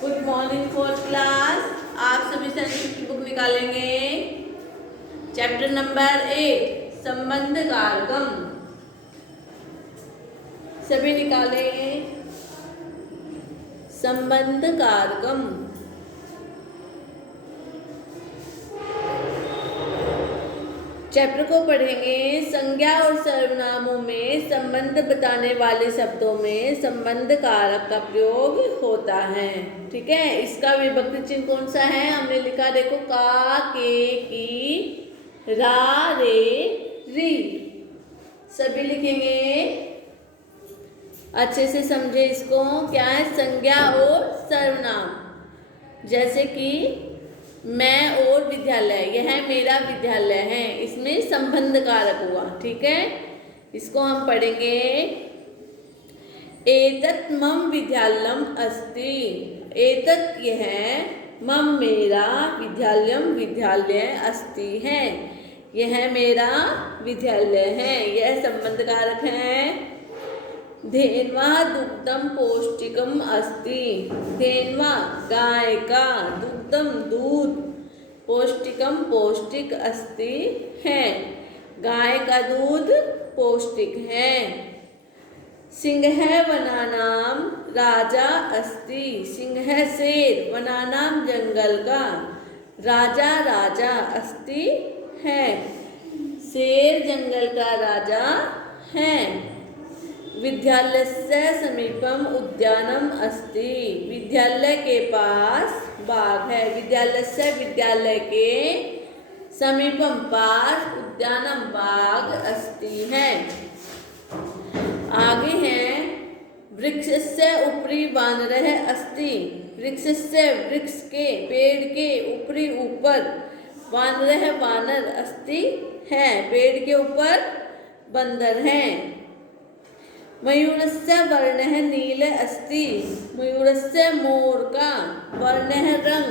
Good morning fourth class. आप सभी science की बुक निकालेंगे। चैप्टर नंबर 8 संबंध कारकम। सभी निकालेंगे संबंध कारकम। चैप्टर को पढ़ेंगे। संज्ञा और सर्वनामों में संबंध बताने वाले शब्दों में संबंध कारक का प्रयोग होता है। ठीक है, इसका विभक्ति चिन्ह कौन सा है? हमने लिखा देखो, का, के, की, रा, रे, री। सभी लिखेंगे, अच्छे से समझे इसको। क्या है? संज्ञा और सर्वनाम। जैसे कि मैं और विद्यालय, यह मेरा विद्यालय है, इसमें संबंध कारक हुआ। ठीक है, इसको हम पढ़ेंगे। एतत् मम विद्यालयम अस्ति। एतत् यह, मम मेरा, विद्यालयम विद्यालय, अस्ति है, यह मेरा विद्यालय है। यह संबंध कारक है। धेन्वा दुग्धम पौष्टिकम अस्ति। धेन्वा गाय का, दुग्धम दूध, पौष्टिकम पौष्टिक, अस्ति है, गाय का दूध पौष्टिक है। सिंह वनानाम राजा अस्ति। सिंह शेर, वनानाम जंगल का, राजा राजा, अस्ति है, शेर जंगल का राजा है। विद्यालयस्य समीपम उद्यानम अस्ति। विद्यालय के पास बाग है। विद्यालयस्य विद्यालय के, समीपम पास, उद्यानम बाग, अस्ति है। आगे है, वृक्षस्य उपरि वानरः अस्ति। वृक्षस्य वृक्ष के, पेड़ के, उपरि ऊपर, वानरः वानर, अस्ति है, पेड़ के ऊपर बंदर है। मयूरस्य वर्णः नील अस्ति। मयूरस्य मोर का, वर्णः रंग,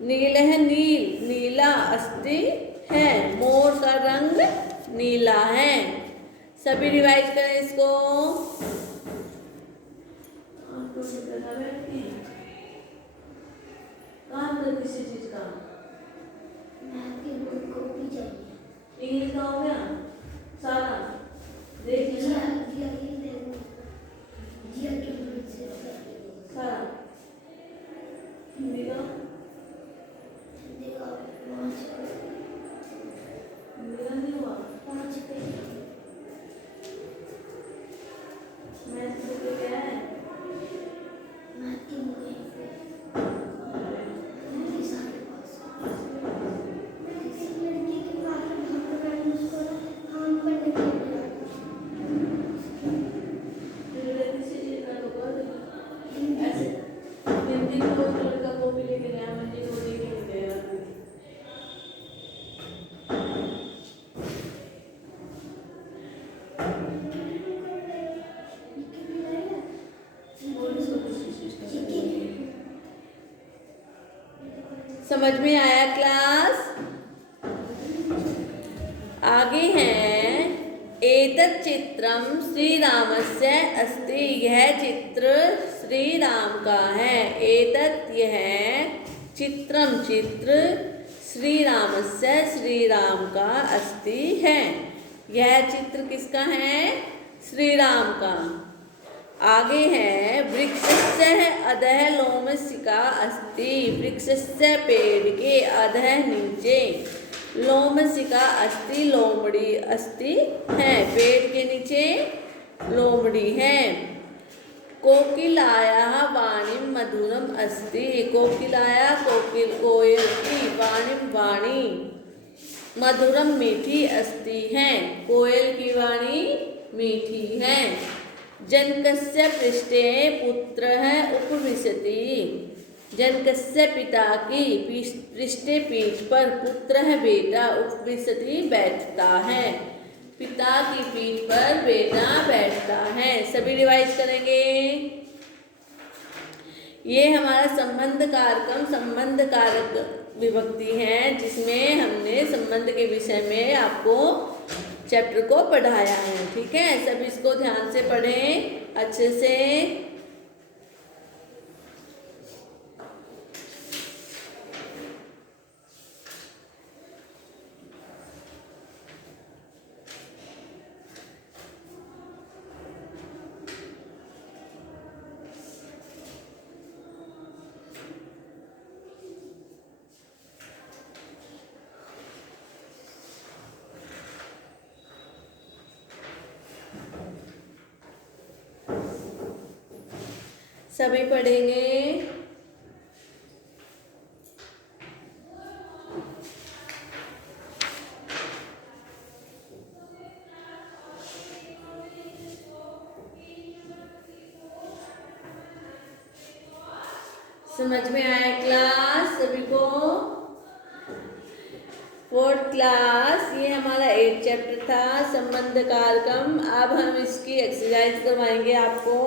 नीलः नील, नीला, अस्ति है, मोर का रंग नीला है। सभी रिवाइज करें इसको। काम कर किसी चीज का, इंग्लिश का हो गया सारा, देख लिया सारा। हिंदी का नहीं हुआ। मैथ बुक क्या है? समझ में आया क्लास? आगे है, एतत् चित्रम श्री रामस्य अस्ति। यह चित्र श्री राम का है। एतत् यह, चित्रम चित्र, श्री रामस्य श्री राम का, अस्ति है, यह चित्र किसका है? श्री राम का। आगे है, वृक्षस्य अधः लोमशिका अस्ति। वृक्षस्य पेड़ के, अधः नीचे, लोमशिका अस्ति, लोमड़ी, अस्ति है, पेड़ के नीचे लोमड़ी है। कोकिलायाः वाणीं मधुरम अस्ति। कोकिलाया कोकिल, कोयल की, वाणीं वाणी, मधुरम मीठी, अस्ति है, कोयल की वाणी मीठी है। जनकस्य पृष्ठे पुत्रः उपविशति। जनकस्य पिता की पृष्ठे, पीठ पर, पुत्रः बेटा, उपविशति बैठता है, पिता की पीठ पर बेटा बैठता है। सभी रिवाइज करेंगे। ये हमारा संबंध कारकम, संबंध कारक विभक्ति है, जिसमें हमने संबंध के विषय में आपको चैप्टर को पढ़ाया है। ठीक है, सभी इसको ध्यान से पढ़ें अच्छे से। सभी पढ़ेंगे। समझ में आया क्लास सभी को? 4th क्लास, ये हमारा 8th चैप्टर था, संबंध कारकम। अब हम इसकी एक्सरसाइज करवाएंगे आपको।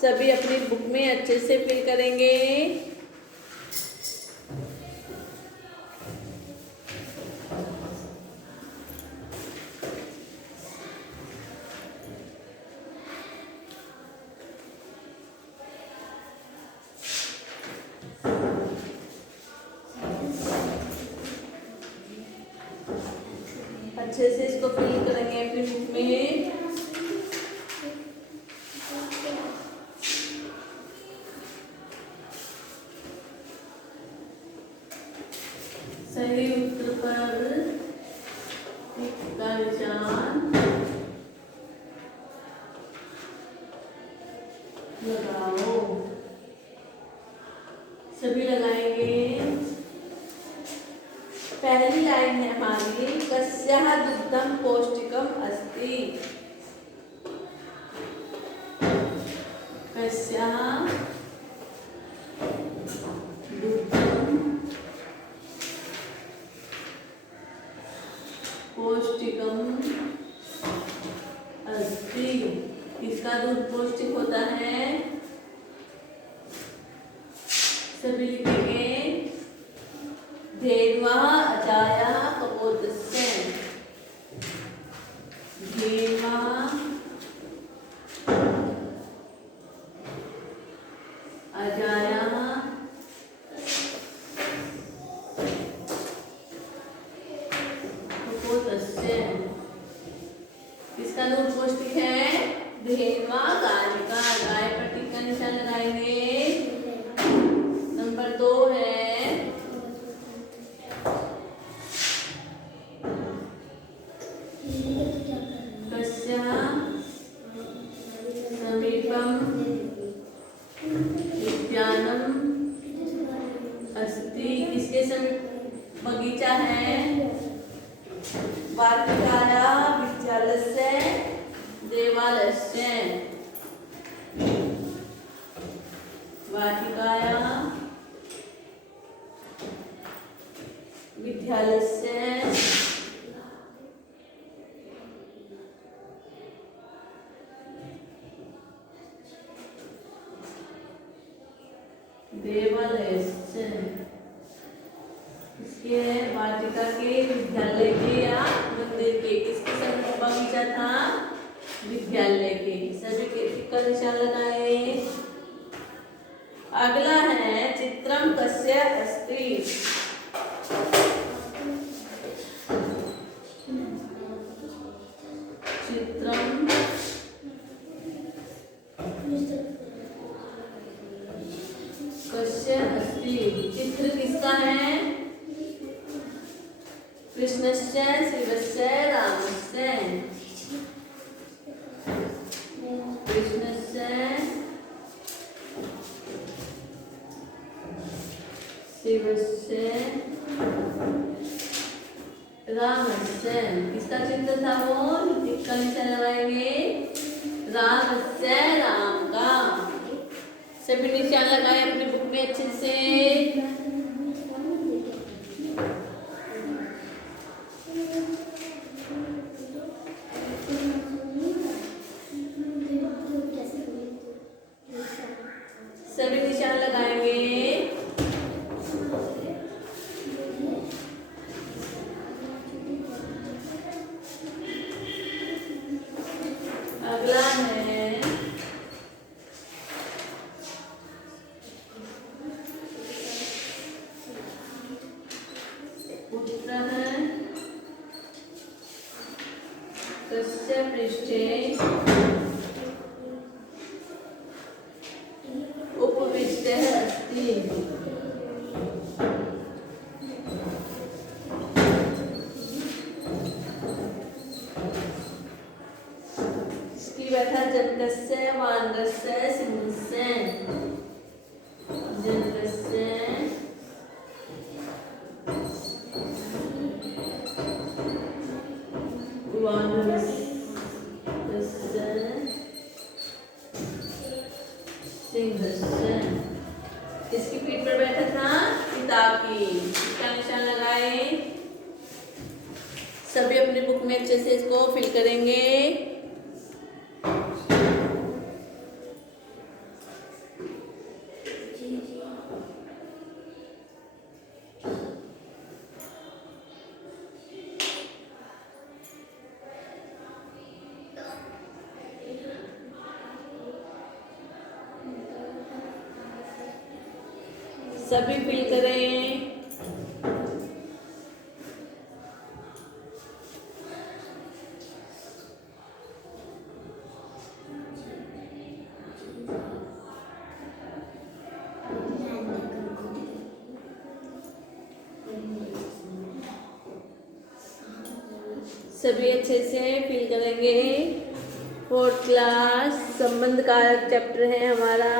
सभी अपनी बुक में अच्छे से फिल करेंगे। अच्छे से इसको फिल करेंगे अपनी बुक में। सही उत्तर पर टिक का निशान लगाओ। सभी लगाएंगे। पहली लाइन है हमारी, कस्याः दुग्धं पौष्टिकम् अस्ति। कस्याः दुग्धं पौष्टिकम् अस्ति। किसका दूध पौष्टिक होता है? सभी लिखेंगे। धेन्वः अजायाः कपोतस्य। धेन्वः अजायाः कपोतस्य। किसका दूध पौष्टिक है? धेन्वः गाय का। गाय पर टिक का निशान लगाएंगे। नंबर 2 है समीपम उद्यानम अस्ति। किसके समीप बगीचा है? वाटिकायाः विद्यालयस्य देवालयस्य। वाटिकायाः विद्यालयस्य देवालयस्य। इसके वाटिका के, विद्यालय के या मंदिर के, किसके समीप बगीचा था? विद्यालय के। सभी के टिक का निशान लगाए। अगला है चित्रम कस्य अस्ति। चित्रम कस्य अस्ति। चित्र किसका है? कृष्णस्य शिवस्य रामस्य। कृष्णस्य शिवस्य रामस्य। किसका चित्र था वो? टिक का निशान लगाएंगे। रामस्य, राम का। सभी निशान लगाए अपनी बुक में अच्छे से। सभी निशान लगाएंगे। अगला है उत्तरः कस्य पृष्ठे उपविष्टः अस्ति। इसकी व्याख्या जनकस्य वानरस्य सिंहस्य। जनकस्य वानरस्य सिंहस्य। किसकी पीठ पर बैठा था? पिता की। इसका निशान लगाए। सभी अपनी बुक में अच्छे से इसको फिल करेंगे। सभी फिल करें। सभी अच्छे से फिल करेंगे। 4th क्लास संबंध कारक चैप्टर है हमारा।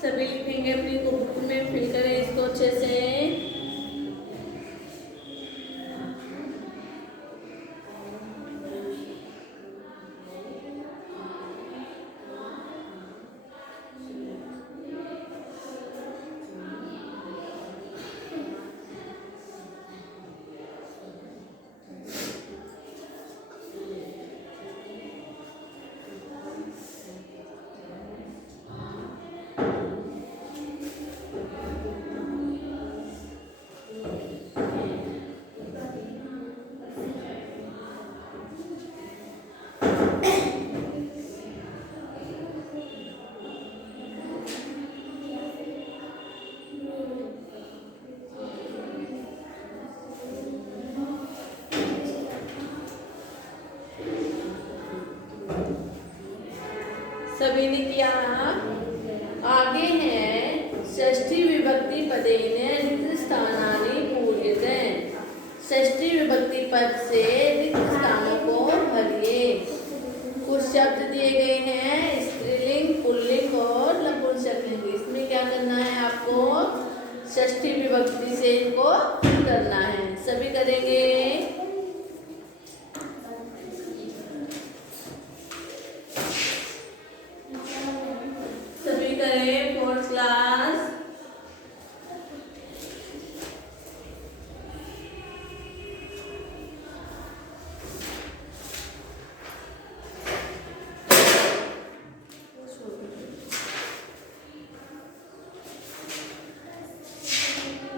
सभी लिखेंगे, अपनी बुक में फिल करें इसको अच्छे से। सभी ने किया। आगे है षष्ठी विभक्ति पदेन रिक्त स्थानानि पूर्यते। षष्ठी विभक्ति पद से रिक्त स्थानों को भरिए। कुछ शब्द दिए गए हैं स्त्रीलिंग, पुल्लिंग और नपुंसकलिंग। इसमें क्या करना है आपको? षष्ठी विभक्ति से इनको करना है। सभी करेंगे। सभी करें 4th क्लास।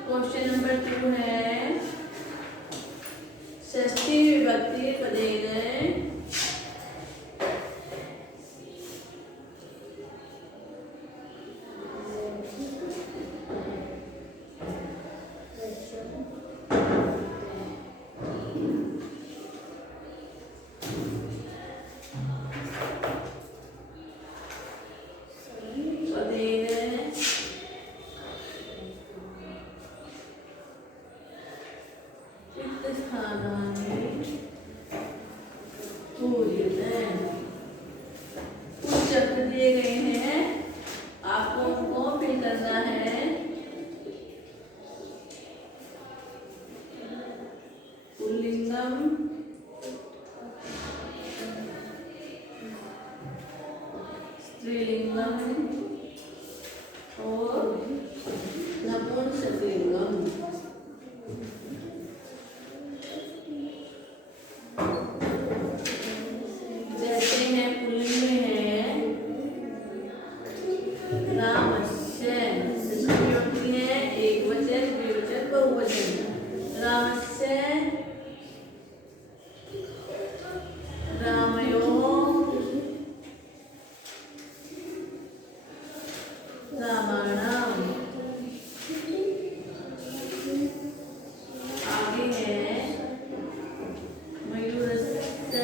क्वेश्चन नंबर 2 है षष्ठी विभक्ति पदेन कुछ शब्द दिए गए हैं, आपको उनको फिल करना है। स्त्रीलिंगम, स्त्रीलिंगम और नपुंसकलिंगम। जैसे हैं पुल्लिंग में है रामस्य, षष्ठी है एक वचन, द्विवचन, बहुवचन। रामस्य, रामयोः, रामाणाम। आगे है मयूरस्य,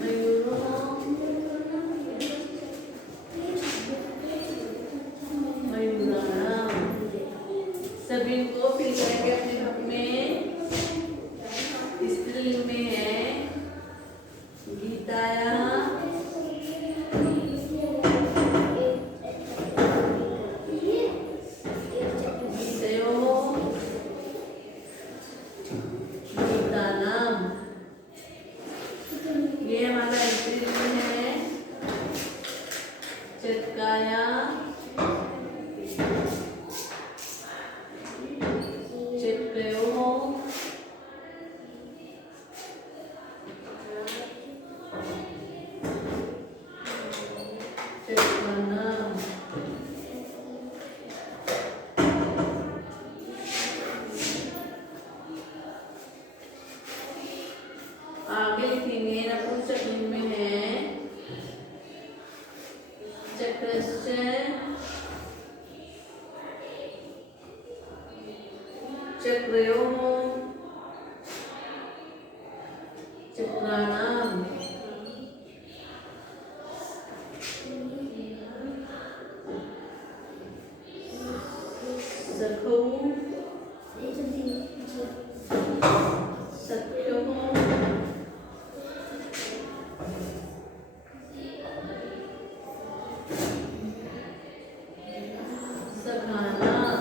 मयूरो, मयूराणाम। सभी को फिर करेंगे अपने बुक में। स्त्रीलिंग में है गीतायाः, गीतयोः, गीतानाम। ये हमारा स्त्रीलिंग है चटकायाः, चटकयोः, चटकानाम। आगे लिखेंगे नपुंसकलिंग में है चक्रस्य, चक्रयोः, चक्राणाम। सखौ, सख्योः, सखानाम।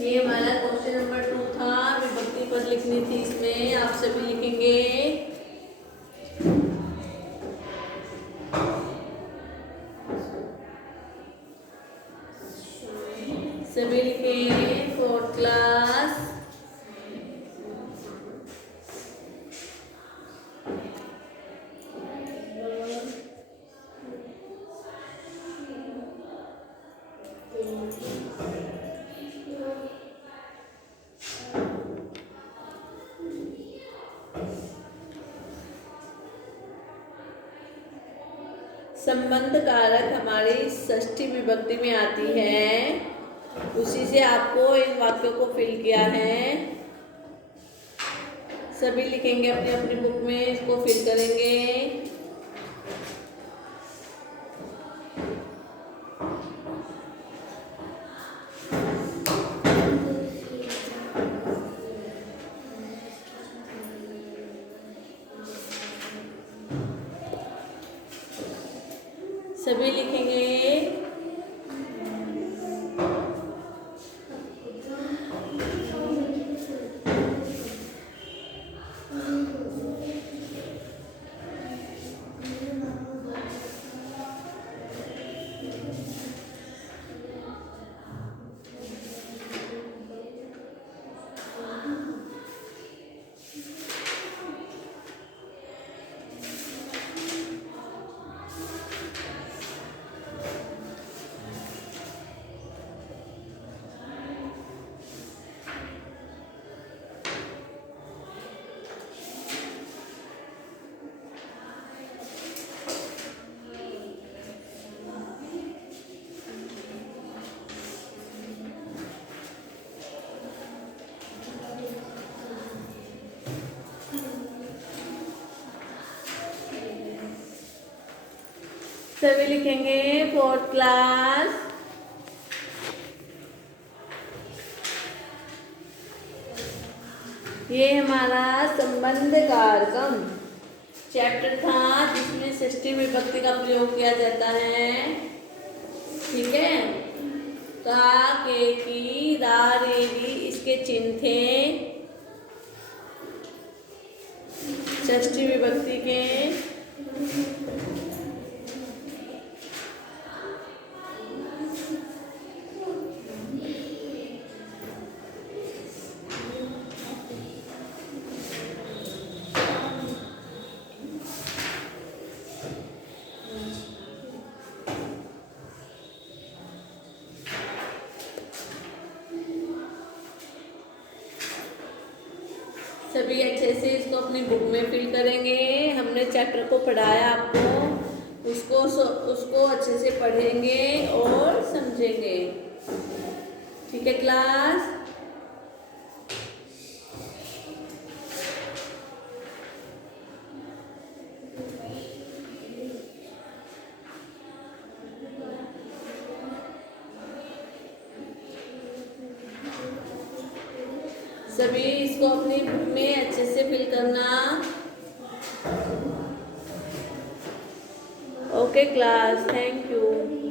ये हमारा क्वेश्चन नंबर 2 था। विभक्ति पद लिखनी थी, इसमें आप सभी लिखेंगे सभी लिखें 4th क्लास। संबंध कारक हमारी षष्ठी विभक्ति में आती है, उसी से आपको इन वाक्यों को फिल किया है। सभी लिखेंगे अपनी अपनी बुक में, इसको फिल करेंगे। सभी लिखेंगे सभी लिखेंगे 4th क्लास। ये हमारा संबंध कारकम चैप्टर था, जिसमें षष्ठी विभक्ति का प्रयोग किया जाता है। ठीक है। का, के की, रा, रे, री इसके चिन्ह थे षष्ठी विभक्ति के। सभी अच्छे से इसको अपनी बुक में फिल करेंगे। हमने चैप्टर को पढ़ाया आपको, उसको अच्छे से पढ़ेंगे और समझेंगे। ठीक है क्लास। सभी इसको अपनी बुक में अच्छे से फिल करना। Okay class, thank you.